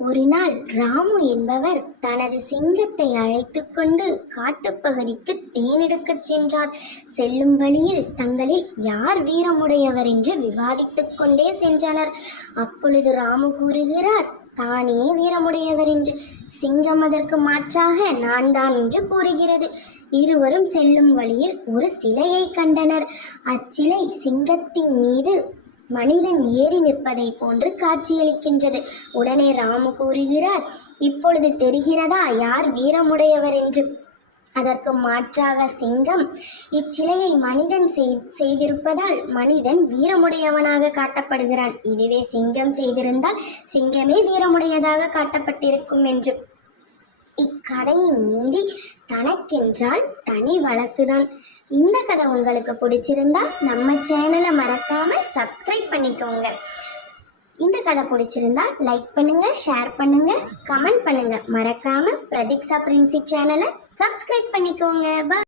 ஒரு நாள் ராமு என்பவர் தனது சிங்கத்தை அழைத்து கொண்டு காட்டுப்பகுதிக்கு தேனெடுக்கச் சென்றார். செல்லும் வழியில் தங்களில் யார் வீரமுடையவர் என்று விவாதித்துக் கொண்டே சென்றனர். அப்பொழுது ராமு கூறுகிறார், தானே வீரமுடையவர் என்று. சிங்கம் அதற்கு மாற்றாக நான் தான் என்று கூறுகிறது. இருவரும் செல்லும் வழியில் ஒரு சிலையை கண்டனர். அச்சிலை சிங்கத்தின் மீது மனிதன் ஏறி நிற்பதை போன்று காட்சியளிக்கின்றது. உடனே ராமு கூறுகிறார், இப்பொழுது தெரிகிறதா யார் வீரமுடையவர் என்று. அதற்கு மாற்றாக சிங்கம் இச்சிலையை மனிதன் செய்திருப்பதால் மனிதன் வீரமுடையவனாக காட்டப்படுகிறான். இதுவே சிங்கம் செய்திருந்தால் சிங்கமே வீரமுடையதாக காட்டப்பட்டிருக்கும் என்று. இக்கதையின் நீதி தனக்கென்றால் தனி வழக்குதான். இந்த கதை உங்களுக்கு பிடிச்சிருந்தா நம்ம சேனலை மறக்காம சப்ஸ்கிரைப் பண்ணிக்கோங்க. இந்த கதை பிடிச்சிருந்தா லைக் பண்ணுங்க, ஷேர் பண்ணுங்க, கமெண்ட் பண்ணுங்க. மறக்காம பிரதீக்ஷா பிரின்சி சேனலை சப்ஸ்கிரைப் பண்ணிக்கோங்க. பாய்.